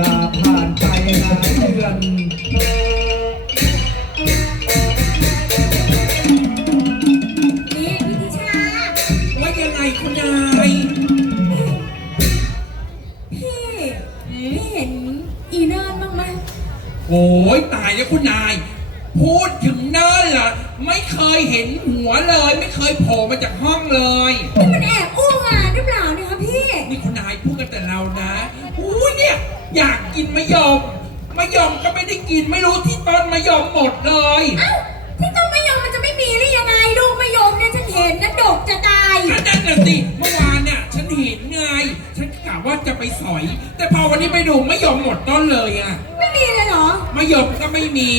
ลาผ่านไปหลายเดือนนี่พิธิชา ว่ายังไงคุณนายพี่ พี่เห็นอีเนิร์นบ้างไหมโอ้ยตายแล้วคุณนาย พูดถึงเนิ่นล่ะ ไม่เคยเห็นหัวเลย ไม่เคยโผล่มาจากห้องเลย นี่มันแอบอู้งานหรือเปล่าเนี่ยคะพี่ นี่คุณนายพูดกันแต่เรานะอุ้ยเนี่ย อยากกินมะยมมะยมก็ไม่ได้กินไม่รู้ที่ต้นมะยมหมดเลย เอ้าที่ต้นมะยมมันจะไม่มีหรือยังไงลูกมะยมเนี่ยฉันเห็นนะดกจะตาย ก็นั่นน่ะสิเมื่อวานเนี่ยฉันเห็นไงฉันกะว่าจะไปสอย แต่พอวันนี้ไปดูมะยมหมดต้นเลยอะไม่มีเลยเหรอ มะยมก็ไม่มี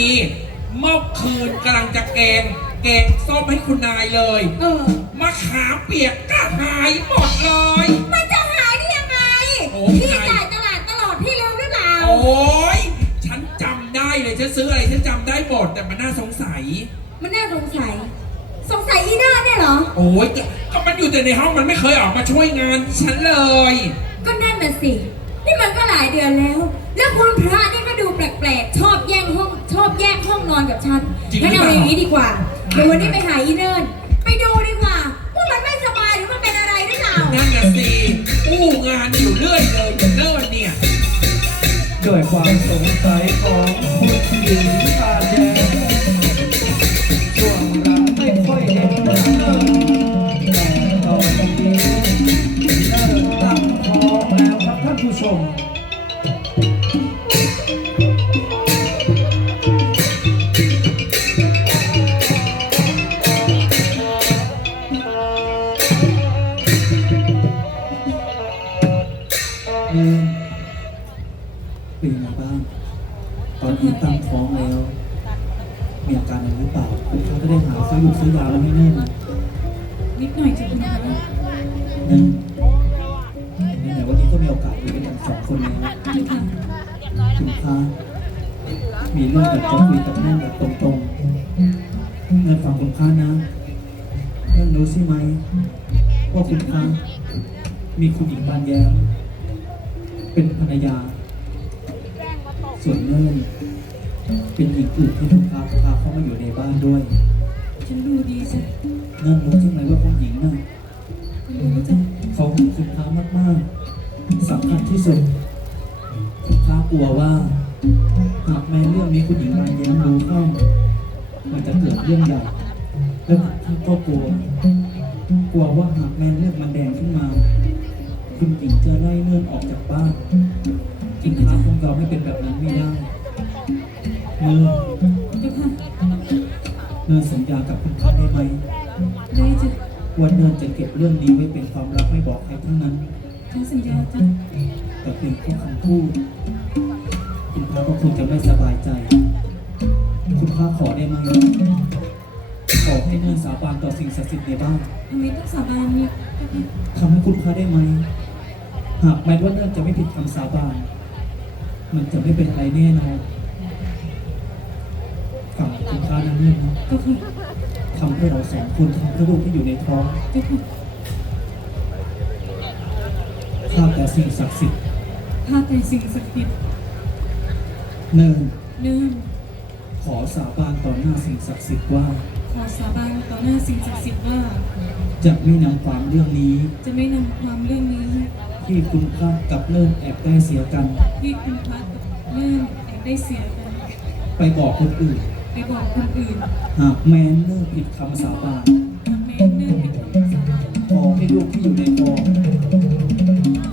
เมื่อคืนกำลังจะแกง แกงส้มให้คุณนายเลยเออ มะขามเปียกก็หายหมดเลย มันจะหายได้ยังไง โอ้พี่ยจ่ายตลาด โอ้ยฉันจำได้เลยฉันซื้ออะไรฉันจำได้หมดแต่มันน่าสงสัย มันน่าสงสัย สงสัยอีเนิร์นเนี่ยเหรอ โอ้ยก็ก็มันอยู่แต่ในห้องมันไม่เคยออกมาช่วยงานฉันเลย ก็นั่นน่ะสิ นี่มันก็หลายเดือนแล้ว แล้วคุณพระนี่ก็ดูแปลกๆ ชอบแย่งห้อง ชอบแยกห้องนอนกับฉันจริงหรืงั้อนเปเอาล่า อย่างนี้ดีกว่า เดี๋ยววันนี้ไปหาอีเนิร์นไปดูดีกว่าว่ามันไม่สบายหรือมันเป็นอะไรหรือเปล่า นั่นน่ะสิอู้งานอยู่เรื่อยเลยอยู่เนิ่นเนี่ย ด้วยความสงสัยของผู้หญิงตาย คุณพามีเรื่องอยากจะคุยกับแม่แบบตรงๆเงินฟังคุณพานะเรื่องรู้ใช่ไหมว่าคุณพามีคุณหญิงบานแย้มเป็นภรรยา ส่วนเนิ่นเป็นหญิงอื่นที่คุณพาพาเข้ามาอยู่ในบ้านด้วย ฉันดูดีจ้ะเนิ่นรู้ ก็กลัว กลัวว่าหากแม้เรื่องมันแดงขึ้นมาคุณหญิงจะไล่เนื่อนออกจากบ้านคุณพาคงยอมให้เป็นแบบนั้นไม่ได้เนื่อนเดี๋ยวค่ะเนื่อนสัญญากับคุณพาได้ไหมได้จ้ะว่าเนื่อนจะเก็บเรื่องนี้ไว้เป็นความลับไม่บอกใครทั้งนั้นฉันสัญญาจ้ะแต่เพียงแค่คำพูดคุณพระก็คงจะไม่สบายใจ คุณพระขอได้ไหม ขอให้เนื่นสาบานต่อสิ่งศักดิ์สิทธิ์ในบ้านทำไมต้องสาบานเนี่ยทำให้คุณพระได้ไหม หากแม้ว่าเนื่นจะไม่ผิดคำสาบาน มันจะไม่เป็นอะไรแน่นอนฝั่งคุณพระนั้นเนื่นนะก็คือทำเพื่อเราสองคนทำเพื่อลูกที่อยู่ในท้องเจ้าค่ะข้าแต่สิ่งศักดิ์สิทธิ์ข้าแต่สิ่งศักดิ์สิทธิ์เนื่นเนื่องขอสาบานต่อหน้าสิ่งศักดิ์สิทธิ์ว่า ขอสาบานต่อหน้าสิ่งศักดิ์สิทธิ์ว่า จะไม่นำความเรื่องนี้ จะไม่นำความเรื่องนี้ที่คุณพระกับเนิ่นแอบได้เสียกัน ที่คุณพัดเลื่อนแอบได้เสียกัน ไปบอกคนอื่น ไปบอกคนอื่น หากแม้นเนิ่นผิดคำสาบานทำแม่เนื่องเป็นคนสาบานขอให้ลูกที่อยู่ในท้อง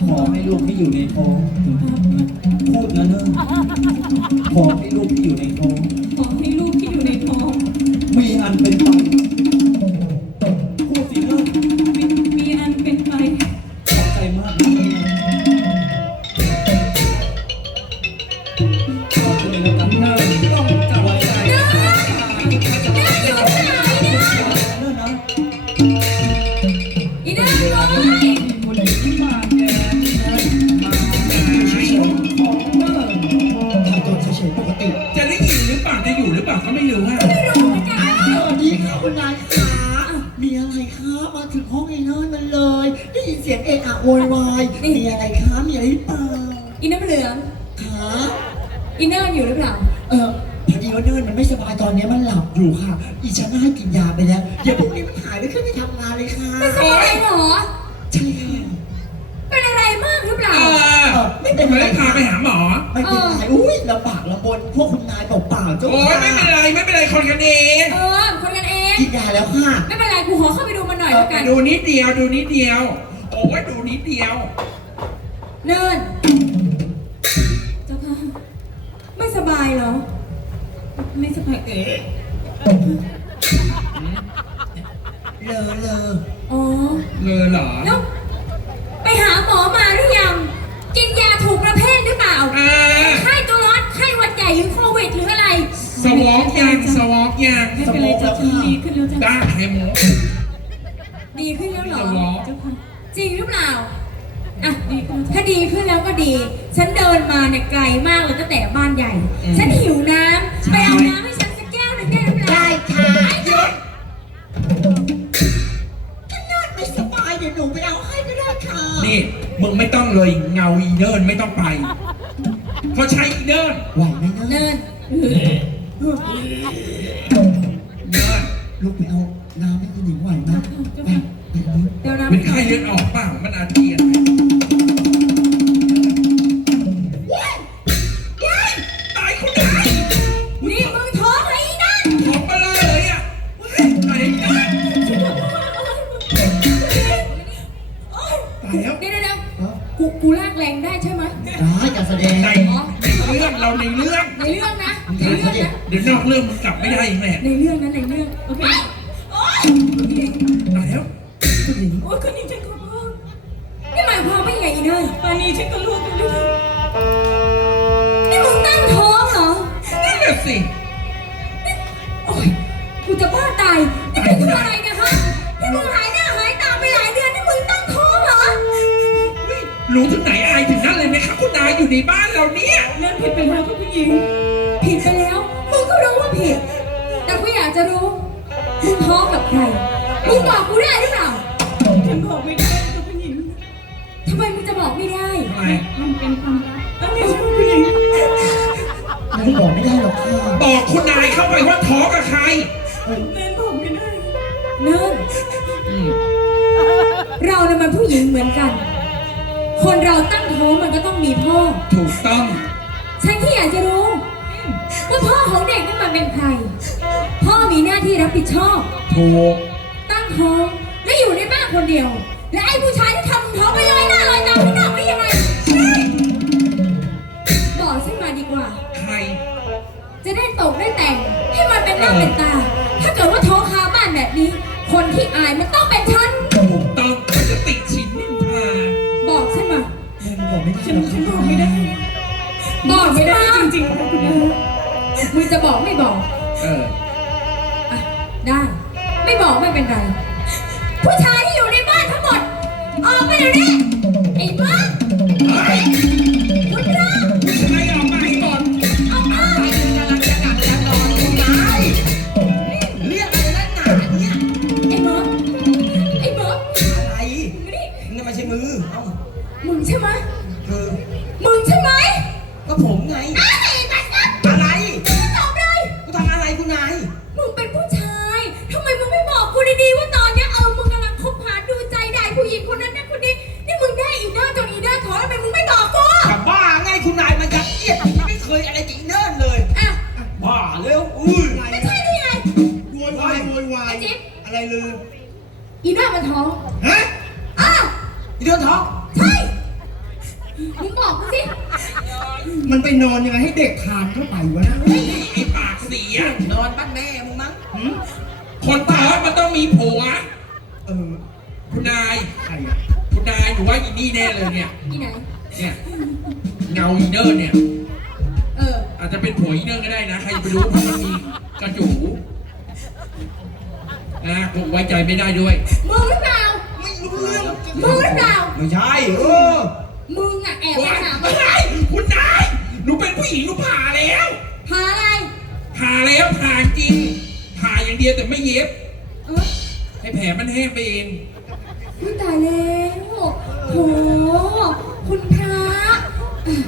ขอให้ลูกที่อยู่ในท้องคุณพัดพูดนะเนิ่นขอให้ลูกที่อยู่ในท้อง มีอัน ฉันน่าให้กินยาไปแล้ว เดี๋ยวพรุ่งนี้มันหายไม่ขึ้นไปทำงานเลยค่ะไม่สบายเหรอ ใช่ค่ะ เป็นอะไรมากหรือเปล่า เออไม่เป็นไรพาไปหาหมอ ไม่เป็นไรอุ้ยลำบากลำบนพวกคุณนายเปล่าๆเจ้าโอ้ยค่ะไม่เป็นไรไม่เป็นไรคนกันเองเออ คนกันเอง กินยาแล้วค่ะ ไม่เป็นไรกูขอเข้าไปดูมันหน่อยแล้วกัน ดูนิดเดียวดูนิดเดียว โอ้ยดูนิดเดียว เนินเจ้าค่ะ ไม่สบายเหรอ ไม่สบายเอ๊ะ เลอเลออ๋อเลยเหรอแล้วไปหาหมอมาหรือยัง กินยาถูกประเภทหรือเปล่าอ่าไข้ตัวร้อนไข้หวัดใหญ่หรือโควิดหรืออะไรสวอกยังสวอกยังไม่เป็นไรจ้ะดีขึ้นแล้วจ้ะได้เฮโมดีขึ้นแล้วเหรอสวอก เจ้าค่ะจริงหรือเปล่าอะดีขึ้นถ้าดีขึ้นแล้วก็ดี ฉันเดินมาเนี่ยไกลมากเลยตั้งแต่บ้านใหญ่ฉันหิวน้ำไปเอาน้ำให้ฉันสักแก้วหนึ่งได้หรือเปล่าได้ค่ะ หยุด นี่มึงไม่ต้องเลยเงาอีเดินไม่ต้องไปเขาใช้อีเดินไหวไหมเนิ่นเนินเดินลูกไปเอาน้ำให้คุณหญิงไหวไหมไปไปเอา เดี๋ยวน้ำเป็นไข้เลือดออกเปล่ามันอาเจียน เรื่องมึงกลับไม่ได้อีกแหละ ในเรื่องนั้นในเรื่องโอเค ผิด แต่กูอยากจะรู้มึงท้องกับใครมึงบอกกูได้หรือเปล่าฉันบอกไม่ได้ค่ะผู้หญิงทำไมมึงจะบอกไม่ได้ ทำไมมันเป็นความลับอันนี้ฉันผู้หญิงไม่บอกไม่ได้หรอกค่ะบอกคุณนายเข้าไปว่าท้องกับใครแม่บอกไม่ได้เนิ่นอืมเราเนี่ยมันผู้หญิงเหมือนกัน คนเราตั้งท้องมันก็ต้องมีพ่อ ถูกต้อง ฉันแค่อยากจะรู้ ว่าพ่อของเด็กนี่มันเป็นใคร พ่อมีหน้าที่รับผิดชอบ ถูก ตั้งท้องและอยู่ในบ้านคนเดียว และไอ้ผู้ชายที่ทำท้องไปลอยหน้าลอยตาไม่นอกได้ยังไงบอกฉันมาดีกว่า ใคร จะได้ตกได้แต่งให้มันเป็นหน้าเป็นตา ถ้าเกิดว่าท้องคาบ้านแบบนี้ คนที่อายมันต้องเป็นฉัน ถูกต้องมันจะติดชิ้นนินทาบอกฉันมาแม่บอกไม่ได้ฉันหรอกฉันบอกไม่ได้ บอกฉัไม่นได้มา จริงๆค่ะคุณอา มึงจะบอกไม่บอกเอออะได้ ไม่บอกไม่เป็นไร ผู้ชายที่อยู่ในบ้านทั้งหมด ออกไปเดี๋ยวนี้ไอ้บ้าเฮ้ยคุณพระผู้ชายออกมาให้ก่อนเอามาเรียกอะไรนักหนาเนี่ยไอ้หมอไอ้หมออะไรมานี่นี่ไม่ใช่มือเอ้ามึงใช่ไหมคือมึงใช่ไหมก็ผมไงไอ้บั เงาอีเนอร์เนี่ย เออ อาจจะเป็นผัวอีเนอร์ก็ได้นะ ใครจะไปรู้เพราะมันมีกระจูนะผมไว้ใจไม่ได้ด้วย มึงหรือเปล่า ไม่รู้เรื่องมึงหรือเปล่า ไม่ใช่เออมึงอะแอบไปว้ายหาไม่ได้คุณนายหนูเป็นผู้หญิงหนูผ่าแล้วหาอะไร ผ่าแล้วผ่าจริงผ่าอย่างเดียวแต่ไม่เย็บ เออให้แผลมันแห้งไปเองอุ๊ยตายแล้วโหคุณพ ระ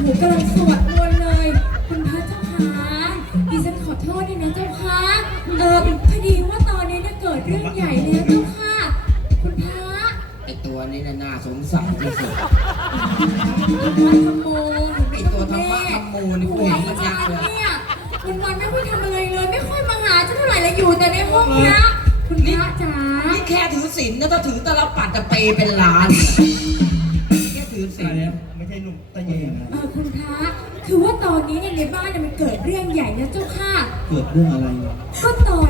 โหกำลังสวดมนต์เลย คุณพระเจ้าค่ะดิฉันขอโทษด้วยนะเจ้าค่ะ เออพอดีว่าตอนนี้เนี่ยเกิดเรื่องใหญ่แล้วเจ้าค่ะ คุณพระไอตัวนี้น่ะน่าสงสารที่สุดคุณพระธรรมโมไอ้ตัวธรรมะธรรมโมนี่กูหัวเห็นอีมันยัจากนเลยเนี่ยวันวันๆไม่ค่อยทำอะไรเลย ไม่ค่อยมาหาฉันเท่าไหร่เลยอยู่แต่ในห้องพระคุณพระจ๋านี่แค่ถือศีลนะถ้าถือตะลปัดจะเปย์เป็นล้าน ช่หนุ่มตะเยงเออคุณพระคือว่าตอนนี้เนี่ยในบ้านเนี่ยมันเกิดเรื่องใหญ่แล้วเจ้าค่ะ เกิดเรื่องอะไร ก็ตอน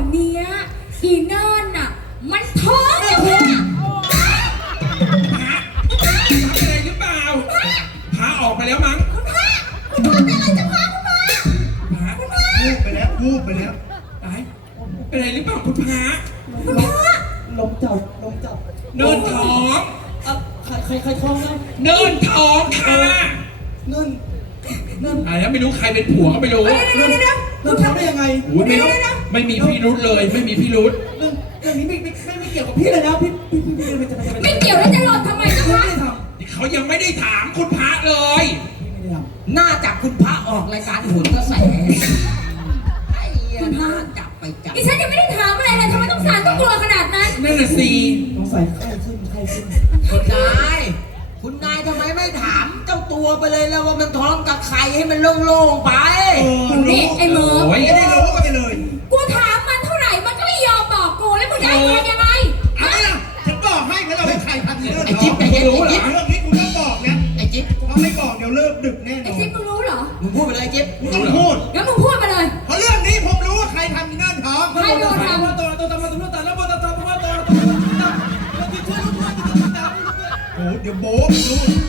ใครใครใครท้องนะเนินท้องค่ะเงินเงินอะไรแล้วไม่รู้ใครเป็นผัวก็ไม่รู้เดี๋ยวเดี๋ยวเดี๋ยวเงินทำได้ยังไงโอ้ยไม่ไม่มีพี่รุธเลย ไม่มีพี่รุธเรื่องเรื่องนี้ไม่ไม่ไม่ไม่เกี่ยวกับพี่เลยนะพี่พี่พี่พี่ไม่จะไม่จะไม่เกี่ยวแล้วจะหล่นทำไมเจ้าไม่ค่ะได้ทเขายังไม่ได้ถามคุณพระเลยำพี่ไม่ได้ทน่าจับคุณพระออกรายการโหนกระแสไอ้เหี้ยน่าจับไปจับดิฉันยังไม่ได้ถามอะไรเลยทำไมต้องสารต้องกลัวขนาดนั้นนั่นน่ะสิำต้องใส่ไข้ขึ้นไข้ขึ้นคุณนายคุณนายทำ ไมไม่ถามเจ้าตัวไปเลยแล้วว่ามันท้องกับใครให้มันโล่งๆไปนี่ไอ้เหมิร์โอ้ยไม่ได้รู้ก็ไปเลยกูถามมันเท่าไหร่มันก็ไม่ยอมบอกกูแล้วมึงจะให้มันยังไงเอาไหมล่ะฉันบอกให้ว่าเราเป็นใครพันนี้เรื่องไอ้จิ๊บใจเย็นรู้ไอ้เหรจิ๊อบเรื่องนี้กูต้องบอกนะไอ้จิ๊บเพราะไม่บอกเดี๋ยวเลิกดึกแน่นไอ้อนจิ๊บมึงรู้เหรอมึงพูดไปเลยไอ้จิ๊บกูต้องพูด งั้นมึงพูดมาเลย เพราะเรื่องนี้ผมรู้ว่าใครทำอีนั่นท้องใครเป็นคนทำตัวตัวตัวตัวตัวแล้วตัวตัวตัวตัวตัวตัวช่วยลูกด้วยโอ้เดี๋ยวโบ๊ะรู้รู้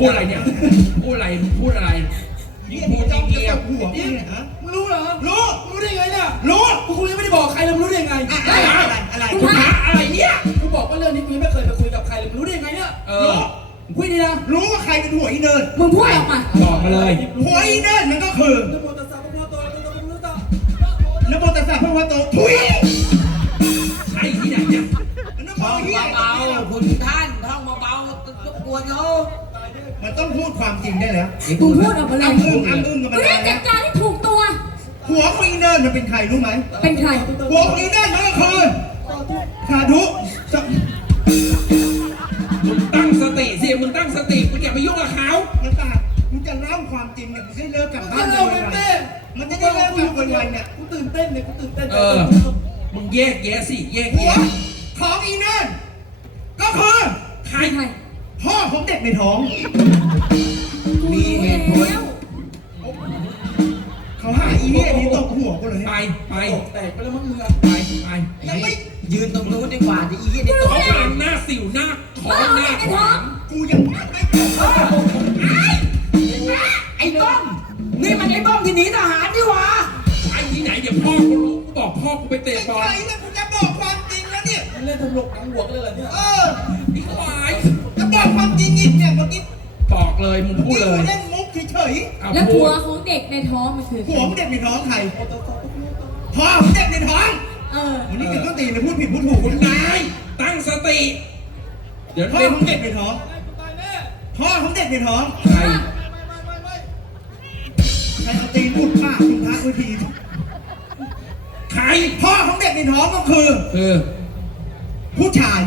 พูดอะไรเนี่ย พูดอะไร พูดอะไรเฮียิ่ยงพูนี่ดจ้ยิ่องงจะเงียบตบหัวกูเนี่ยฮะมึงรู้เหรอ รู้มึงรู้ได้ไงเนี่ย รู้กูยังไม่ได้บอกใครเลยมึงรู้ได้ไงอะไรอะไรอะไรคุณคุณพพระระอะไรเนี่ยกูบอกว่าเรื่องนี้กูยังไม่เคยไปคุยกับใครเลยมึงรู้ได้ไงเนี่ยเออคุยดีนะรู้ว่าใครเป็นผัวอีเนินมึงพูดออกมาบอกมาเลยผัวอีเนินมันก็คือนโมตัสสะพระพุทธโตอะระหะโตสัมมาสัมพุทธัสสะนโมตัสสะพระพุทธโตถุยใช่ที่ไหนเนี่ยนโมท่องเฮียเบาๆคุณท่านท่องเบาๆรบกวนเขา มันต้องพูดความจริงได้แล้วมึงพูดออกมาเลยอ้ำอึ้งอ้ำอึ้งกันมึมางได้นานจัแล้ดวการให้ถูกตัวผัวของอีเนินมันเป็นใครรู้ไหม เป็นใครผัวของอีเนินมันก็คือสาธุจะมึงตั้งสติสิ มึงตั้งสติ มึงอย่าไปยุ่งกับเขา มันตากูจะเล่าความจริงเนี่ยมันได้เลิกกลับมึงบ้านเล่าเลไปยเต้มันจะได้เลิกกลับวันๆเนี่ย กูตื่นเต้นเนี่ยกูตื่นเต้นเออ มึงแยกแยะสิ แยกผัวแยะของอีเนินก็คือใครเป็นใคร พ่อของเด็กในท้อง มีเหตุผลแล้วเขาหาอีเนี่ยนี่ตบหัวกูเลยไปไปตกแตกไปแล้วมั้งมึงอะไปไปยังไม่ยืนตรงนู้นดีกว่าดิอีเหี้ยนี่ตเขากกำลังหน้าสิวหน้าท้องหน้าขวางกูยังไม่ไม่บอกไอ้ต้อมนี่มันไอ้ต้อมที่หนีทหารนี่หว่าไปที่ไหนเดี๋ยวพ่อกูรู้กูบอกพ่อกูไปเตะไอ้บอใคลรเนี่ยกูจะบอกความจริงแล้วเนี่ยมึงเล่นทำหลกหนังหัวกันเลยเหรอเนี่ยเออไอ้ควาย จะบอกความจริงอีกเนี่ยเมื่อกี้บอกเลยมึงพูดเลยเล่นมุกเฉยเอาแล้วพูผัวดของเด็กในท้องมันคือๆใครหัวของเด็กในท้องใครโอ้ตตตพ่อของเด็กในท้องเออ วันนี้เป็นต้นตีเลยพูดผิดพูดถูกคุณนายตั้งสติ เดี๋ยวพ่อเล่นของเด็กในท้องตายแน่พ่อของเด็กในท้องใครใครเอาตีนอุดปากคุณพระวิธีใครพ่อของเด็กในท้องก็คือ คือผู้ชาย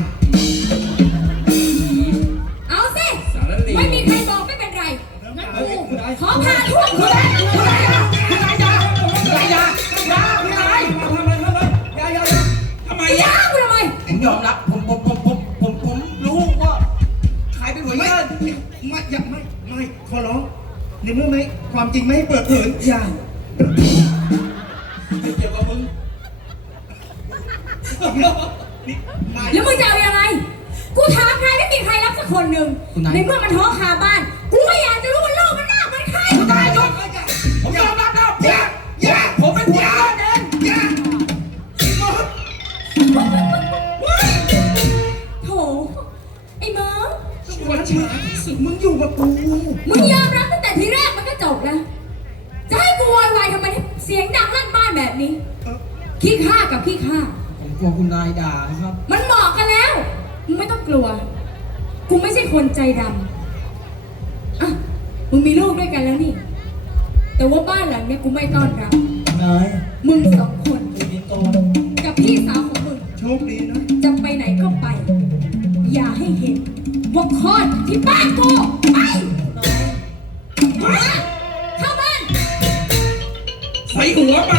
คุณนายคุณนายยาคุณนายยาคุณนายยาคุณนายคุณนายทำอะไรทำอะไรยายายาทำไมไอ้อะยากูทำไมผมยอมรับผมผมผมผมผมผมรู้ว่าใครเป็นหัวไม่เงินไม่อย่าไม่ไม่ขอร้องในเมื่อไม่ความจริงไม่ให้เปิดเผยอย่าไม่เกี่ยวกับมึงนี่ไม่แล้วมึงจะเอายังไง กูถามใครไม่มีใครรับสักคนหนึ่งในเมื่อมันท้องคาบ้าน จะไปไหนก็ไป อย่าให้เห็นว่าคลอดที่บ้านกูไปมาเข้าบ้าน ใส่หัวไป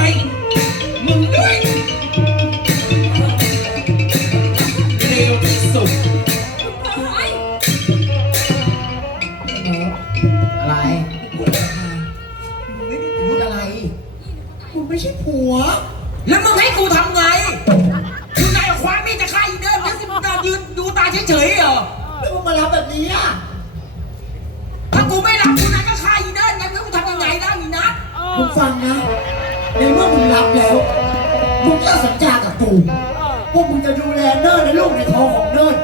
ว่ามึงจะดูแลเนิ่นและลูกในท้องของเนิ่น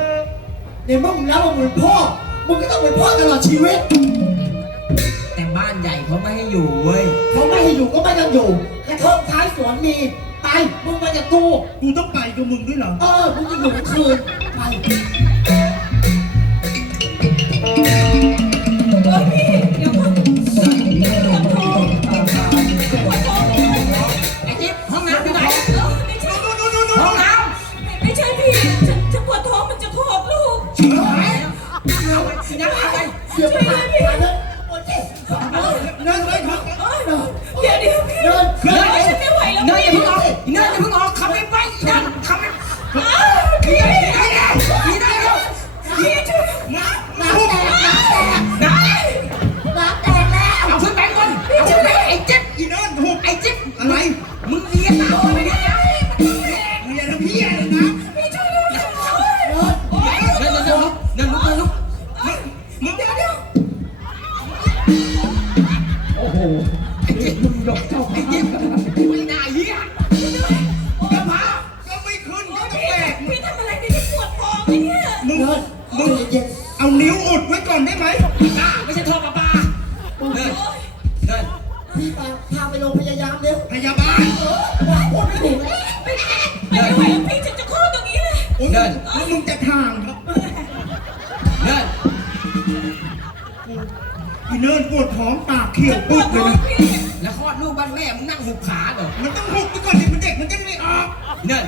ในเมื่อมึงรับว่ามึงเป็นพ่อ มึงก็ต้องเป็นพ่อตลอดชีวิตแต่บ้านใหญ่เขาไม่ให้อยู่เว้ย เขาไม่ให้อยู่ก็ไม่ต้องอยู่กระท่อมท้ายสวนมีไปมึงมาจากกูกูต้องไปกับมึงด้วยเหรอ เออมึงจะอยู่ทั้งคืนไป เอาไปอีนัทเอาไปเดี๋ยวไปหาไปหาเลยโอ้ยเจ๊เดินเลยครับเอ้ยเดี๋ยวเดี๋ยวพี่เดินเนยเอ้ยฉันไม่ไหวแล้วเนยพี่อย่าเพิ่งออกเนยอย่าเพิ่งออกขับไปไป พูดไม่ถูกแล้วไม่ได้ไม่ไหวแล้วพี่ฉันจะคลอดตรงนี้เลยโอ้ยแล้วมึงจะทางครับเดินอีเนินปวดท้องปากเขียวปปุ๊วบดเลท้ยองนะพี่แล้วคลอดลูกบ้านแม่มึงนั่งหุบขาเหรอมันต้องหุบไปก่อนดิมันเด็กมันจะไม่ออกเดิน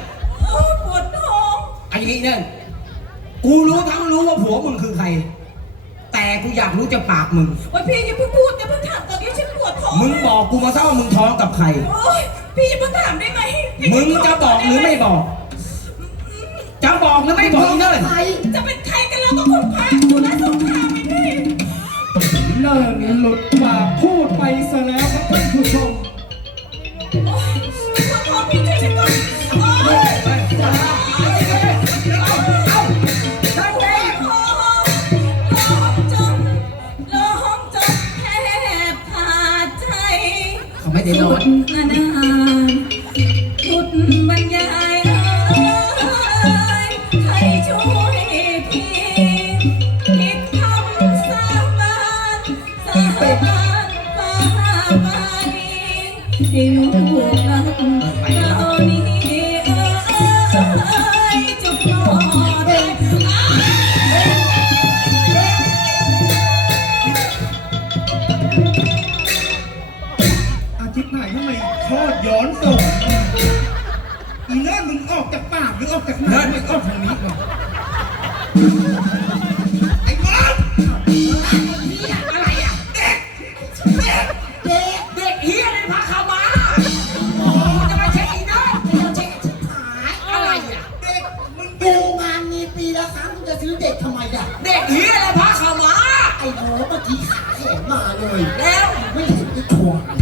โอ้ยปวดท้องอันนี้เดินกูรู้ทั้งรู้ว่าผัวมึงคือใคร แต่กูอยากรู้จากปากมึงโอ้ยพี่อย่าเพิ่งพูดอย่าเพิ่งถามตอนนี้ฉันปวดท้องมึงบอกกูมาซะว่ามึงท้องกับใคร โอ้ย พี่อย่าเพิ่งถามได้ไหมพี่มึงจะบอกหรือไม่บอก จะบอกหรือไม่บอกอีเนินไปจะเป็นใครกันแล้วก็คนพาดูแลสงครามไหมพี่เนิ่นหลุดปากพูดไปซะแล้วครับท่านผู้ชม อาทิตย์ไหนทำไมทอดย้อนสดอีเนินมึงออกจากปากหรือออกจากหน้าไม่ออกทางนี้ก่อนไอ้บอสอะไรอะเด็กเด็กเฮียเลยพาเขามามึงจะมาเช็คอีเนินเราเช็คชิบหายอะไรอะเด็กมึงกูงานมีปีละครั้งมึงจะซื้อเด็กทำไมอะเด็กเฮียเลยพาเขามาไอ้หมอเมื่อกี้ขาแข็งมาเลย แล้วไม่เห็นไอ้ถั่วเ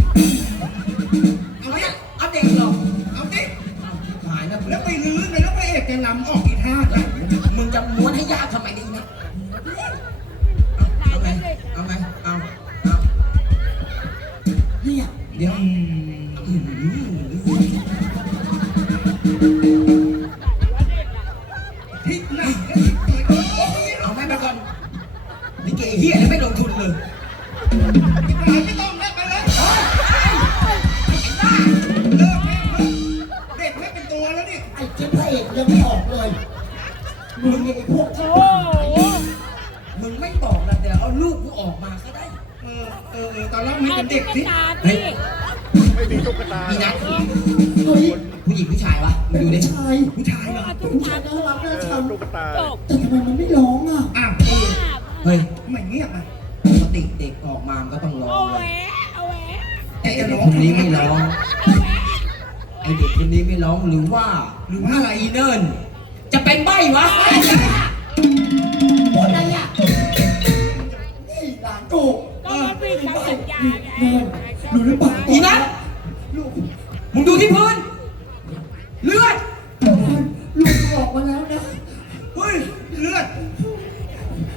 เามันก็ต้องร้องเลยแต่ไอ้จะเด็ร้กองคนนี้ไม่ร้องไอ้เด็กคนนี้ไม่ร้องหรือว่า หรือว่าอะไรอีเนิร์นจะเป็นใบวะพูดอะไรอะนี่หลานกูเออนี่บ้านนี่เนินรู้หรือเปล่าอีนัทลูกมึงดูที่พื้นเลือดลูกออกมาแล้วนะเฮ้ยเลือด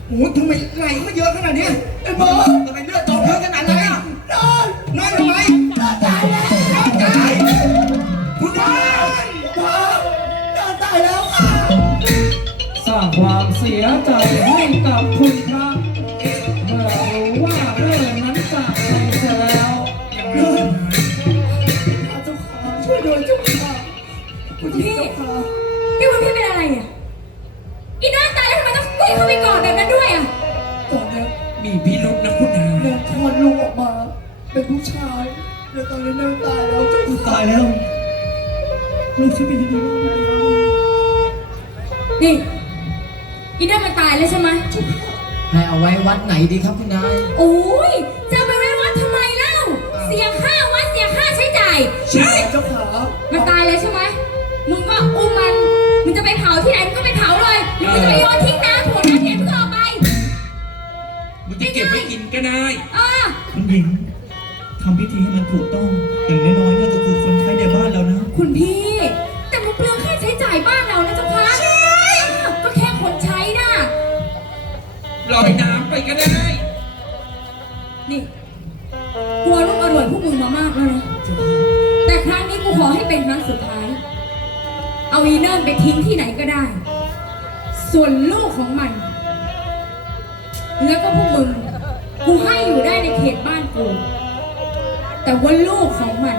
โอ้โหทำไมไหลมาเยอะขนาดเนี้ยไอ้เบิร์ดทำไมเลือดต กพื้นขนาดนั้นอะนอนนอนทำไมนอนตายแล้วนอนตายคุณนอนเบิร์ดนอนตายแล้วค่ะสร้างความเสียใจให้กับคุณพระเมื่อรู้ว่าเรื่องนั้นจากไปเสียแล้วเดินพระเจ้าค่ะช่วยด้วยเจ้าค่ะคุณพี่ ลูกฉันเป็นยังไงบ้างนี่อีน้ามันตายแล้วใช่ไหมให้เอาไว้วัดไหนดีครับคุณนายโอ้ยจะเอาไปไว้วัดทำไมเล่า เสียค่าวัดเสียค่าใช้จ่าย ใช่เจ้าขามันตายแล้วใช่ไหมมึงก็อุ้มมัน มึงจะไปเผาที่ไหนมึงก็ไปเผาเลยหรือมึงจะไปโยนทิ้งน้ำโถน้ำเทียนมึงก็เอาไป มึงจะเก็บไว้กินก็ได้เออ คุณหญิงทำพิธีให้มันถูกต้อง อย่างน้อยๆเนี่ยก็คือคนใช้ในบ้านเรานะ คุณพี่ ไปก็ได้นี่กลัวลูกอร่อยพวกมึงมามากแล้วนะแต่ครั้งนี้กูขอให้เป็นครั้งสุดท้าย เอาอีเนิ่นไปทิ้งที่ไหนก็ได้ ส่วนลูกของมัน แล้วก็พวกมึง กูให้อยู่ได้ในเขตบ้านกู แต่ว่าลูกของมัน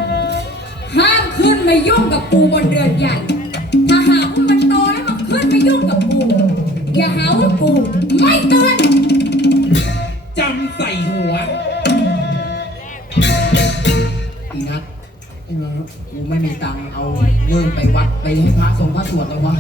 ห้ามขึ้นมายุ่งกับกูบนเรือนใหญ่ ถ้าหากว่ามันโตแล้วมาขึ้นมายุ่งกับกู อย่าหาว่ากูไกูไม่มีตังค์เอาเรื่องไปวัดไปให้พระทรงพระสวดเลยวะ